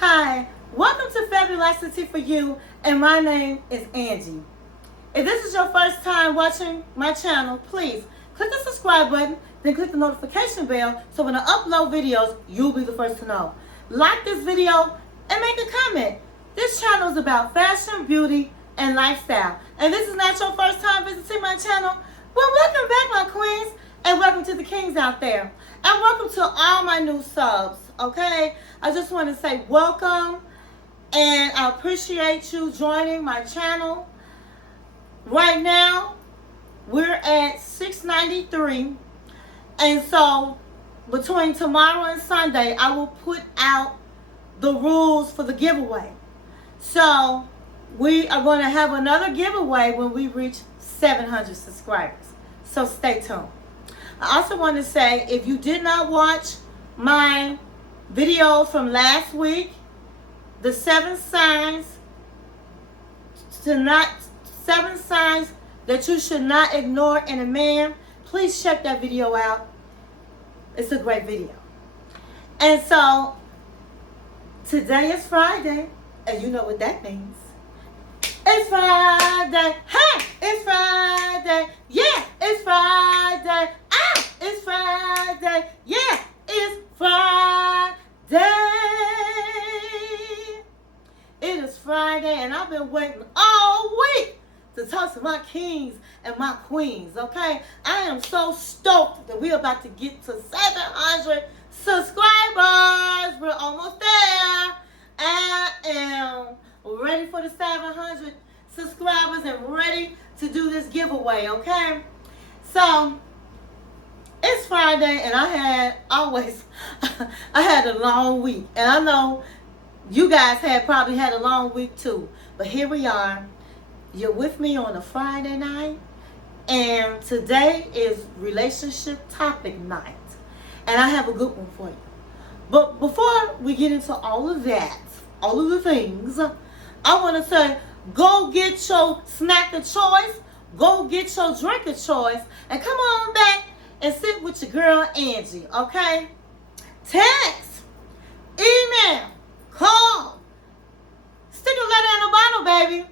Hi, welcome to Fabulosity For You, and my name is Angie. If this is your first time watching my channel, please click the subscribe button, then click the notification bell so when I upload videos, you'll be the first to know. Like this video and make a comment. This channel is about fashion, beauty, and lifestyle. And this is not your first time visiting my channel, well, welcome back, my queens, and welcome to the kings out there. And welcome to all my new subs, okay? I just want to say welcome, and I appreciate you joining my channel. Right now, we're at 693, and so between tomorrow and Sunday, I will put out the rules for the giveaway. So we are going to have another giveaway when we reach 700 subscribers. So stay tuned. I also want to say, if you did not watch my video from last week, the 7 signs that you should not ignore in a man, please check that video out. It's a great video. And so today is Friday, and you know what that means. It's Friday. Hey, it's Friday. Yeah, it's Friday. Ah, it's Friday. Yeah, it's Friday. It is Friday, and I've been waiting all week to talk to my kings and my queens, okay? I am so stoked that we're about to get to 700 subscribers. We're almost there. I am ready for the 700 subscribers and ready to do this giveaway, okay? So it's Friday, and I had a long week, and I know you guys probably had a long week too, but here we are. You're with me on a Friday night, and today is relationship topic night, and I have a good one for you. But before we get into all of that, all of the things, I want to say, go get your snack of choice, go get your drink of choice, and come on back and sit with your girl Angie, okay? Text, email, call, stick a letter in a bottle, baby,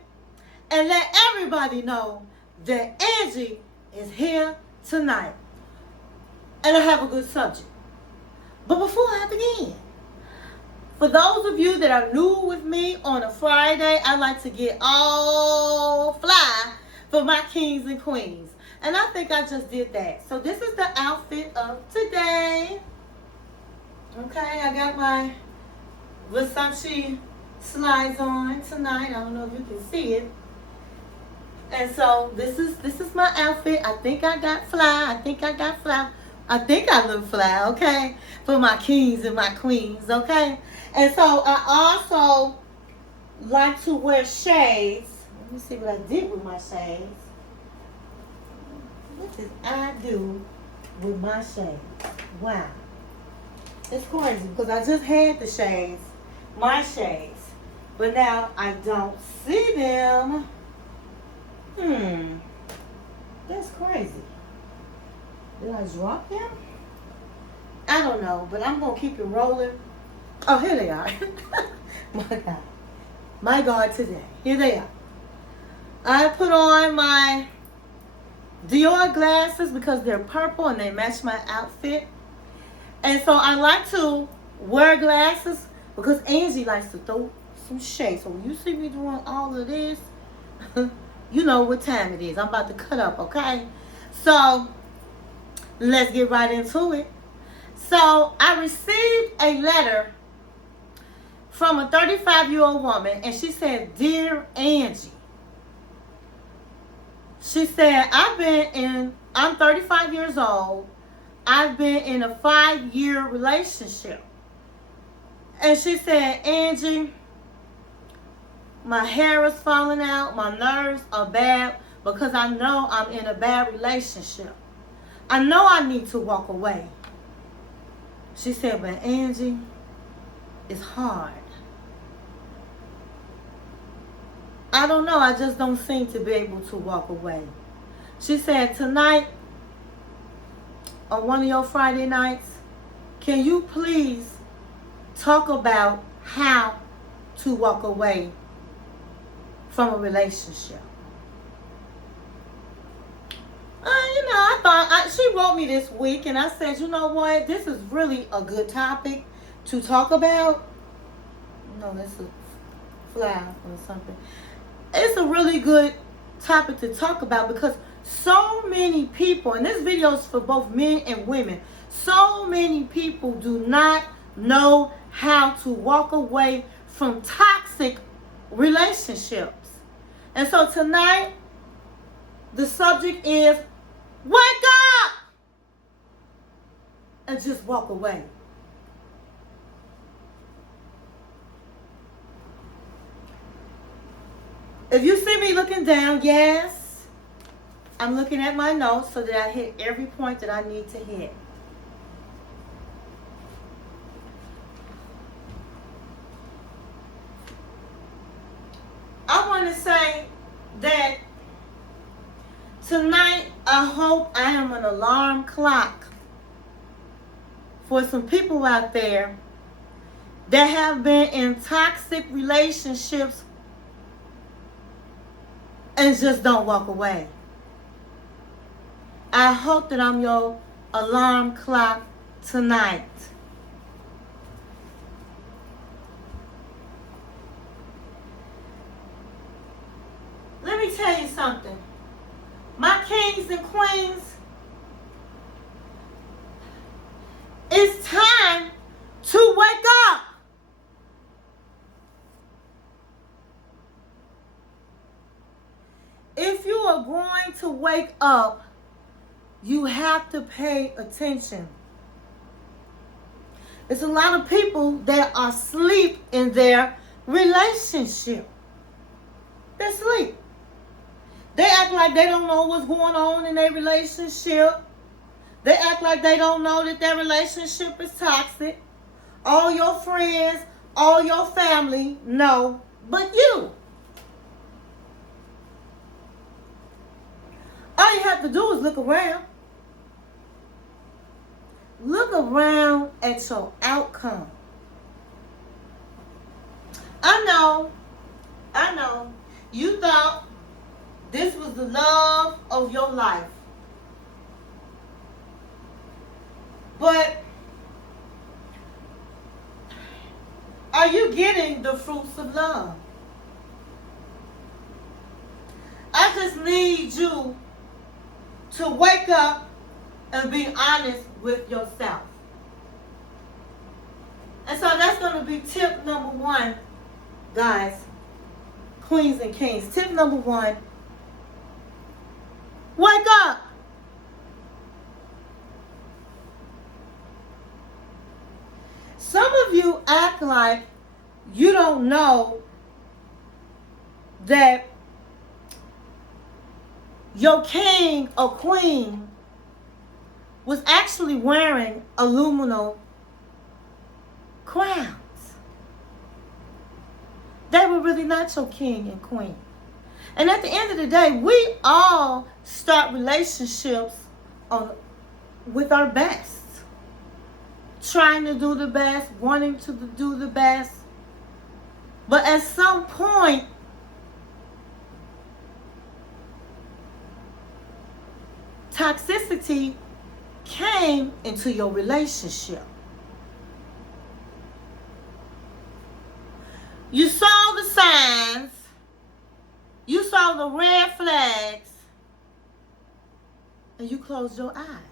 and let everybody know that Angie is here tonight. And I have a good subject. But before I begin, for those of you that are new with me on a Friday, I like to get all fly for my kings and queens. And I think I just did that. So this is the outfit of today. Okay, I got my Versace slides on tonight. I don't know if you can see it. And so this is my outfit. I think I got fly. I think I look fly, okay? For my kings and my queens, okay? And so I also like to wear shades. Let me see what I did with my shades. What did I do with my shades? Wow. It's crazy because I just had the shades, my shades, but now I don't see them. That's crazy. Did I drop them? I don't know, but I'm going to keep it rolling. Oh, here they are. My God. My God today. Here they are. I put on my Dior glasses because they're purple and they match my outfit. And so I like to wear glasses because Angie likes to throw some shade. So when you see me doing all of this, you know what time it is. I'm about to cut up, okay? So let's get right into it. So I received a letter from a 35-year-old woman, and she said, "Dear Angie," she said, I'm 35 years old. I've been in a 5-year relationship. And she said, "Angie, my hair is falling out. My nerves are bad because I know I'm in a bad relationship. I know I need to walk away." She said, "But Angie, it's hard. I don't know. I just don't seem to be able to walk away." She said, "Tonight, on one of your Friday nights, can you please talk about how to walk away from a relationship. I thought she wrote me this week, and I said, you know what? This is really a good topic to talk about. No, this is fly or something. It's a really good topic to talk about because so many people, and this video is for both men and women, so many people do not know how to walk away from toxic relationships. And so tonight, the subject is wake up and just walk away. If you see me looking down, yes, I'm looking at my notes so that I hit every point that I need to hit. I want to say that tonight I hope I am an alarm clock for some people out there that have been in toxic relationships and just don't walk away. I hope that I'm your alarm clock tonight. Let me tell you something. My kings and queens, it's time to wake up. If you are going to wake up, you have to pay attention. There's a lot of people that are asleep in their relationship. They're asleep. They act like they don't know what's going on in their relationship. They act like they don't know that their relationship is toxic. All your friends, all your family know, but you. All you have to do is look around. Look around at your outcome. I know. You thought this was the love of your life. But are you getting the fruits of love? I just need you to wake up and be honest with yourself. And so that's going to be tip number 1, guys, queens and kings. Tip number 1, wake up. Some of you act like you don't know that your king or queen was actually wearing aluminum crowns. They were really not your king and queen. And at the end of the day, we all start relationships with our best. Trying to do the best, wanting to do the best. But at some point, toxicity came into your relationship. You saw the signs. You saw the red flags. And you closed your eyes.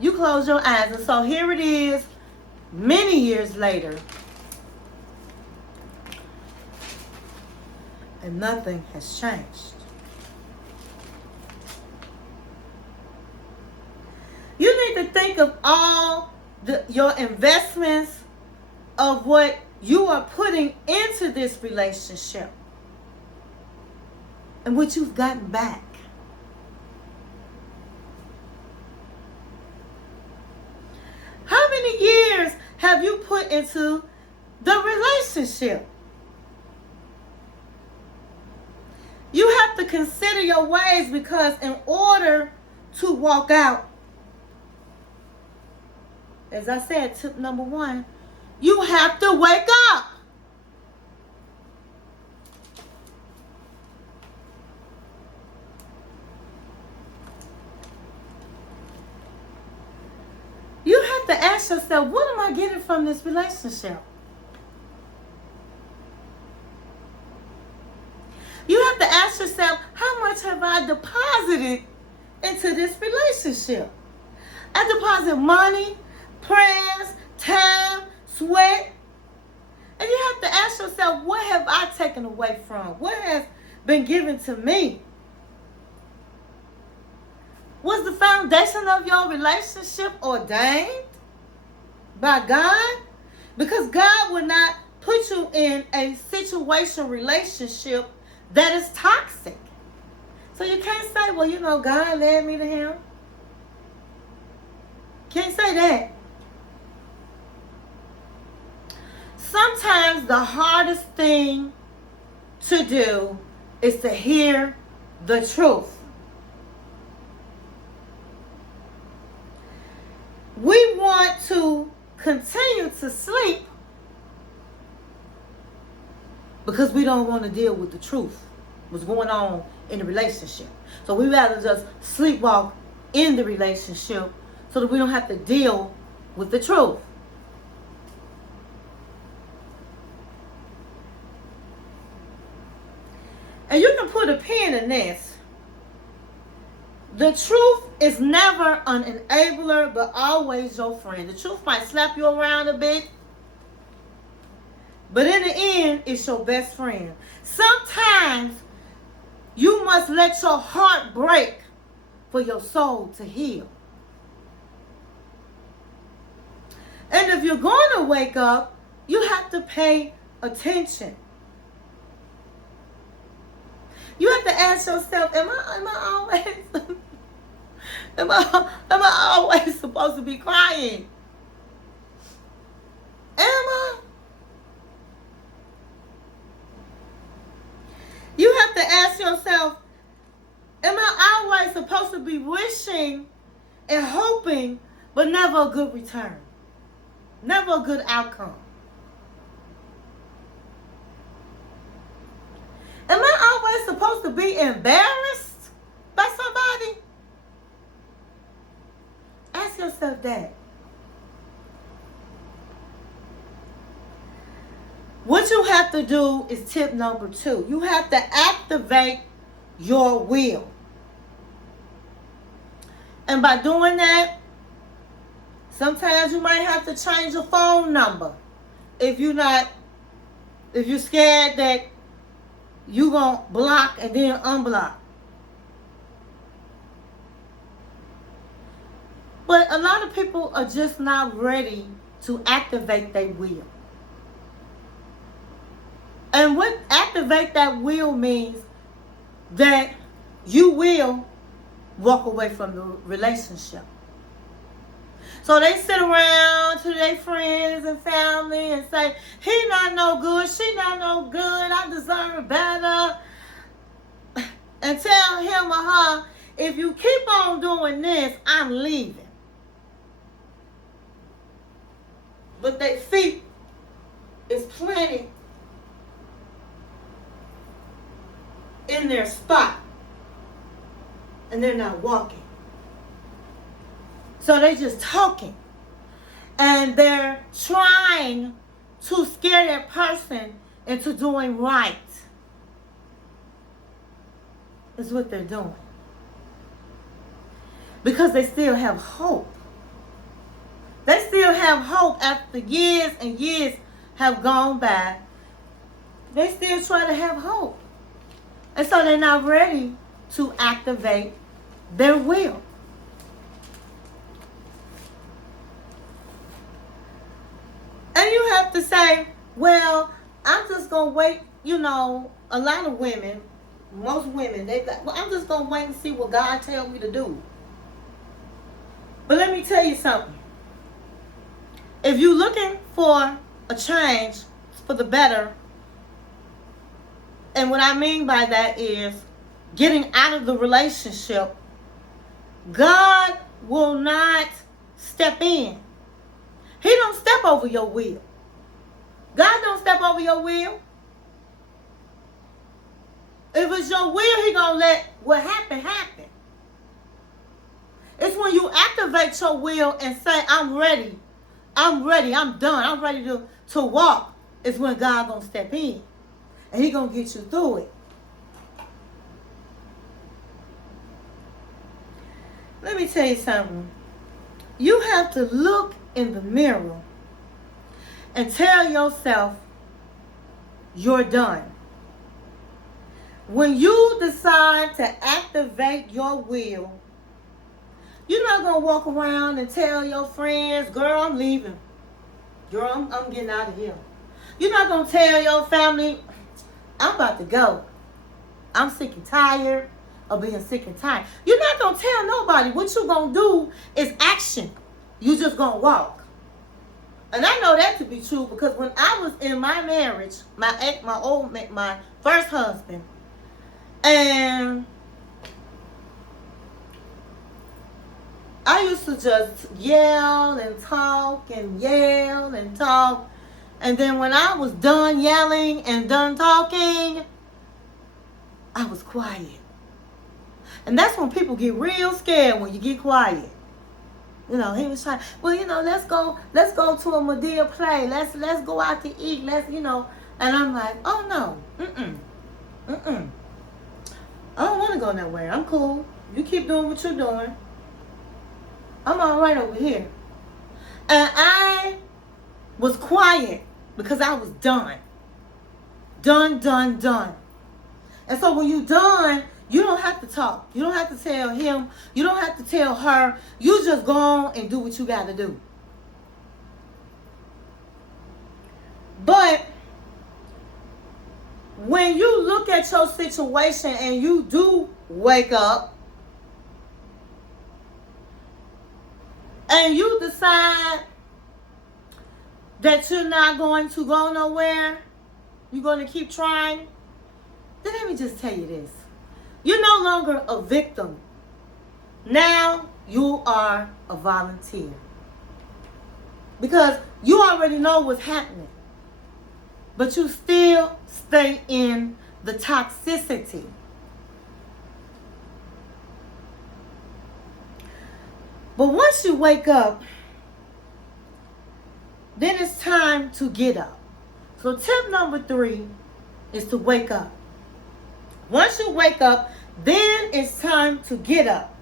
You closed your eyes. And so here it is, many years later. And nothing has changed. You need to think of all your investments of what you are putting into this relationship and what you've gotten back. How many years have you put into the relationship? You have to consider your ways, because in order to walk out, as I said, tip number one, you have to wake up. You have to ask yourself, what am I getting from this relationship? You have to ask yourself, how much have I deposited into this relationship? I deposit money, prayers, time, sweat. And you have to ask yourself, what have I taken away from? What has been given to me? Was the foundation of your relationship ordained by God? Because God would not put you in a situation, relationship that is toxic. So you can't say, well, you know, God led me to him. Can't say that. Sometimes the hardest thing to do is to hear the truth. We want to continue to sleep because we don't want to deal with the truth, what's going on in the relationship. So we rather just sleepwalk in the relationship so that we don't have to deal with the truth. And you can put a pin in this. The truth is never an enabler, but always your friend. The truth might slap you around a bit, but in the end, it's your best friend. Sometimes you must let your heart break for your soul to heal. And if you're going to wake up, you have to pay attention. You have to ask yourself, am I always supposed to be crying? Am I? You have to ask yourself, am I always supposed to be wishing and hoping, but never a good return? Never a good outcome? Am I always supposed to be embarrassed by somebody? Ask yourself that. What you have to do is tip number 2. You have to activate your will. And by doing that, sometimes you might have to change your phone number. If you're scared that you're going to block and then unblock. But a lot of people are just not ready to activate their will. And what activate that will means that you will walk away from the relationship. So they sit around to their friends and family and say, he not no good, she not no good, I deserve better. And tell him or her, if you keep on doing this, I'm leaving. But their feet is planted in their spot. And they're not walking. So they're just talking. And they're trying to scare that person into doing right. Is what they're doing. Because they still have hope. They still have hope after years and years have gone by. They still try to have hope. And so they're not ready to activate their will. And you have to say, well, I'm just going to wait. You know, a lot of women, most women, I'm just going to wait and see what God tells me to do. But let me tell you something. If you're looking for a change for the better, and what I mean by that is getting out of the relationship, God will not step in He don't step over your will. God don't step over your will. If it's your will, he gonna let what happen, happen. It's when you activate your will and say, I'm ready, I'm done, I'm ready to walk, is when God gonna step in. And he gonna get you through it. Let me tell you something. You have to look in the mirror and tell yourself you're done. When you decide to activate your will, you're not going to walk around and tell your friends, girl, I'm leaving. Girl, I'm getting out of here. You're not going to tell your family, I'm about to go. I'm sick and tired of being sick and tired. You're not going to tell nobody. What you're going to do is action. You just going to walk. And I know that to be true because when I was in my marriage, my first husband, and I used to just yell and talk and yell and talk. And then when I was done yelling and done talking, I was quiet. And that's when people get real scared, when you get quiet. You know, he was trying, well, you know, let's go to a Medea play. Let's go out to eat. And I'm like, oh no. I don't want to go nowhere. I'm cool. You keep doing what you're doing. I'm all right over here. And I was quiet because I was done. Done. And so when you're done, you don't have to talk. You don't have to tell him. You don't have to tell her. You just go on and do what you got to do. But when you look at your situation and you do wake up and you decide that you're not going to go nowhere, you're going to keep trying, then let me just tell you this. You're no longer a victim. Now you are a volunteer. Because you already know what's happening. But you still stay in the toxicity. But once you wake up, then it's time to get up. So tip number 3 is to wake up. Once you wake up, then it's time to get up.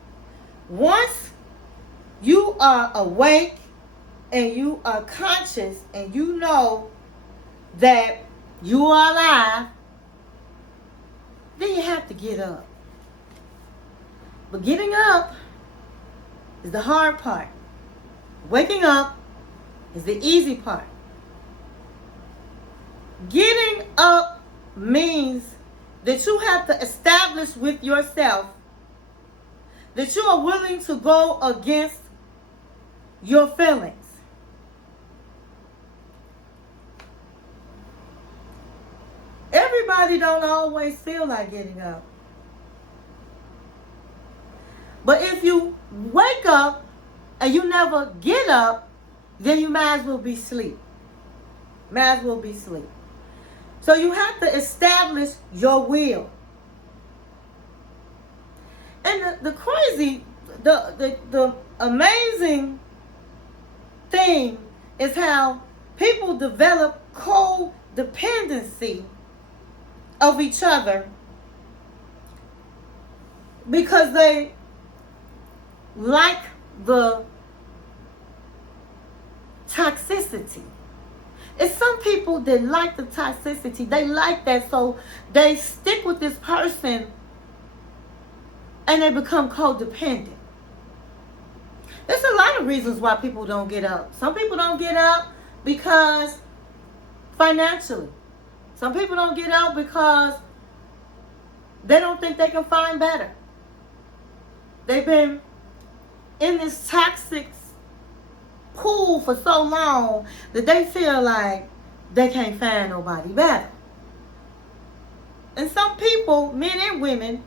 Once you are awake and you are conscious and you know that you are alive, then you have to get up. But getting up is the hard part. Waking up is the easy part. Getting up means that you have to establish with yourself that you are willing to go against your feelings. Everybody don't always feel like getting up. But if you wake up and you never get up, then you might as well be asleep. So you have to establish your will. And the amazing thing is how people develop codependency of each other because they like the toxicity. It's some people that like the toxicity. They like that, so they stick with this person and they become codependent. There's a lot of reasons why people don't get up. Some people don't get up because financially. Some people don't get up because they don't think they can find better. They've been in this toxic pool for so long that they feel like they can't find nobody better. And some people, men and women,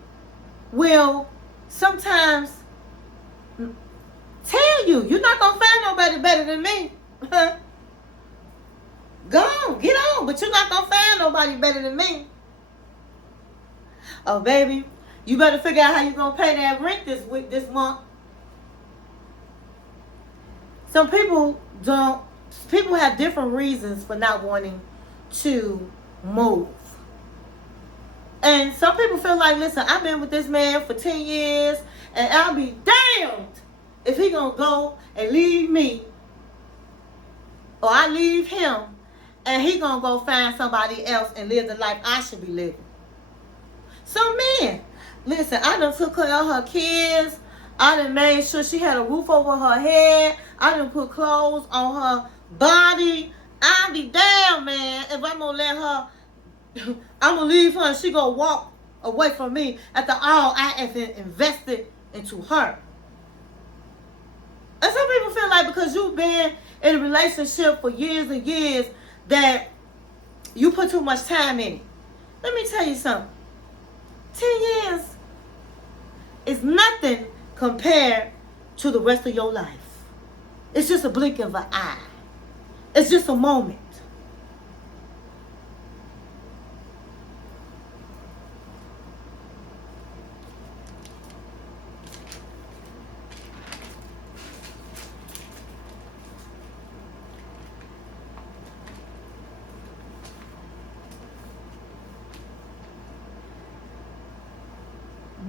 will sometimes tell you, you're not going to find nobody better than me. Go on, get on. But you're not going to find nobody better than me. Oh, baby, you better figure out how you're going to pay that rent this month. Some people people have different reasons for not wanting to move. And some people feel like, listen, I've been with this man for 10 years, and I'll be damned if he going to go and leave me, or I leave him, and he going to go find somebody else and live the life I should be living. So, man, listen, I done took care of her kids. I done made sure she had a roof over her head. I done put clothes on her body. I'll be damn, man, if I'm going to let her, I'm going to leave her and she going to walk away from me after all I have invested into her. And some people feel like because you've been in a relationship for years and years that you put too much time in it. Let me tell you something. 10 years is nothing compared to the rest of your life. It's just a blink of an eye. It's just a moment.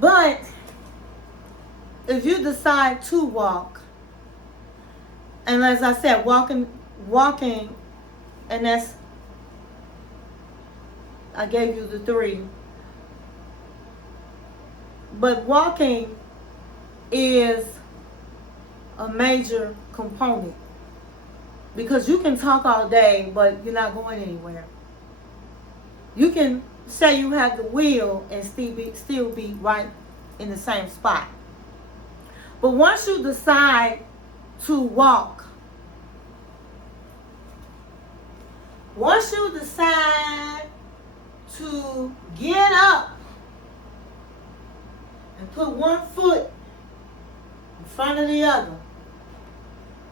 But if you decide to walk, and as I said, walking, and that's, I gave you the 3. But walking is a major component. Because you can talk all day, but you're not going anywhere. You can say you have the wheel and still be right in the same spot. But once you decide to walk, once you decide to get up and put one foot in front of the other,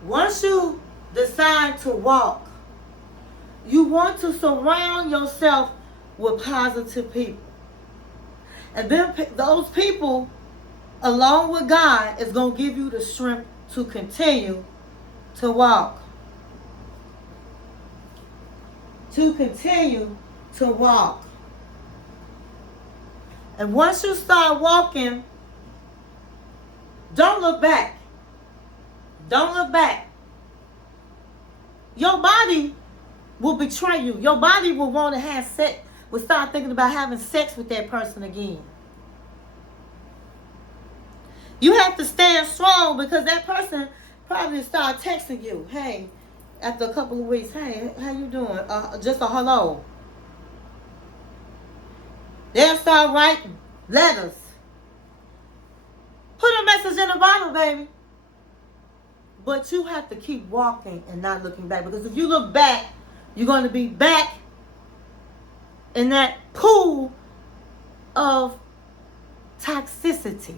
once you decide to walk, you want to surround yourself with positive people. And then those people, along with God, is going to give you the strength to continue to walk. To continue to walk. And once you start walking, don't look back. Don't look back. Your body will betray you. Your body will want to have sex, will start thinking about having sex with that person again. You have to stand strong because that person probably start texting you. Hey, after a couple of weeks, hey, how you doing? Just a hello. They'll start writing letters. Put a message in the bottle, baby. But you have to keep walking and not looking back. Because if you look back, you're going to be back in that pool of toxicity.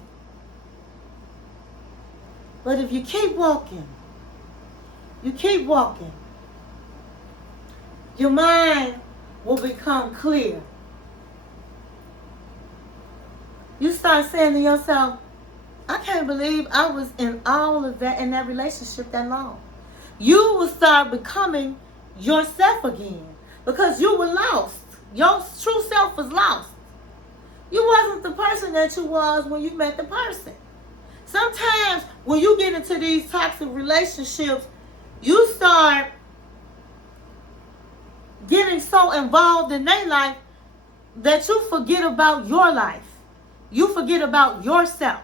But if you keep walking, your mind will become clear. You start saying to yourself, I can't believe I was in all of that, in that relationship that long. You will start becoming yourself again because you were lost. Your true self was lost. You wasn't the person that you was when you met the person. Sometimes when you get into these toxic relationships, you start getting so involved in their life that you forget about your life. You forget about yourself.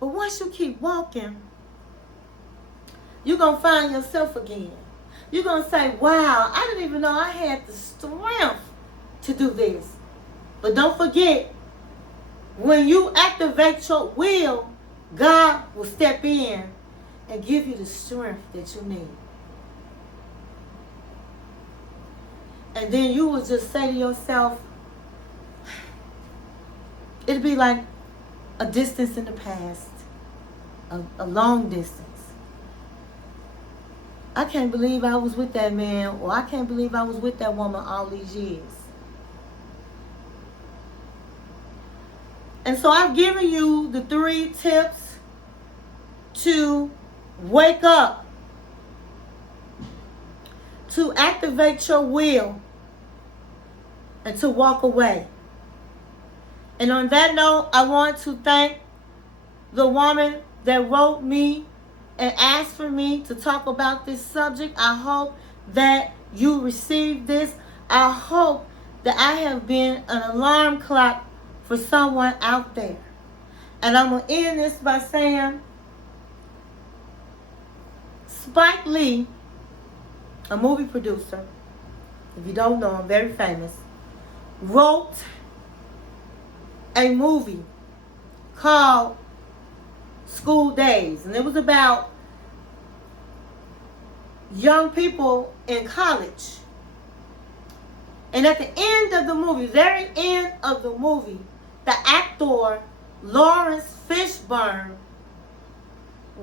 But once you keep walking, you're going to find yourself again. You're going to say, wow, I didn't even know I had the strength to do this. But don't forget, when you activate your will, God will step in and give you the strength that you need. And then you will just say to yourself, it'll be like a distance in the past, a long distance. I can't believe I was with that man, or I can't believe I was with that woman all these years. And so I've given you the 3 tips to wake up, to activate your will, and to walk away. And on that note, I want to thank the woman that wrote me and asked for me to talk about this subject. I hope that you received this. I hope that I have been an alarm clock for someone out there. And I'm going to end this by saying, Spike Lee, a movie producer, if you don't know him, very famous, wrote a movie called School Days. And it was about young people in college. And at the end of the movie, very end of the movie, the actor Lawrence Fishburne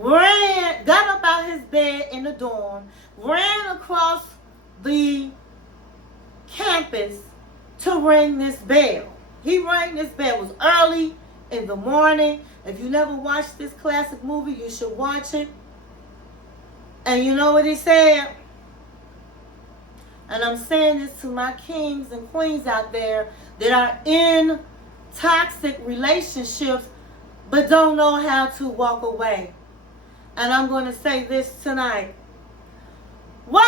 got up out his bed in the dorm, ran across the campus to ring this bell. He rang this bell. It was early in the morning. If you never watched this classic movie, you should watch it. And you know what he said? And I'm saying this to my kings and queens out there that are in toxic relationships but don't know how to walk away. And I'm going to say this tonight. Wake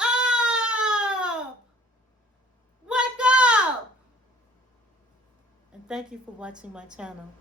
up! Wake up! And thank you for watching my channel.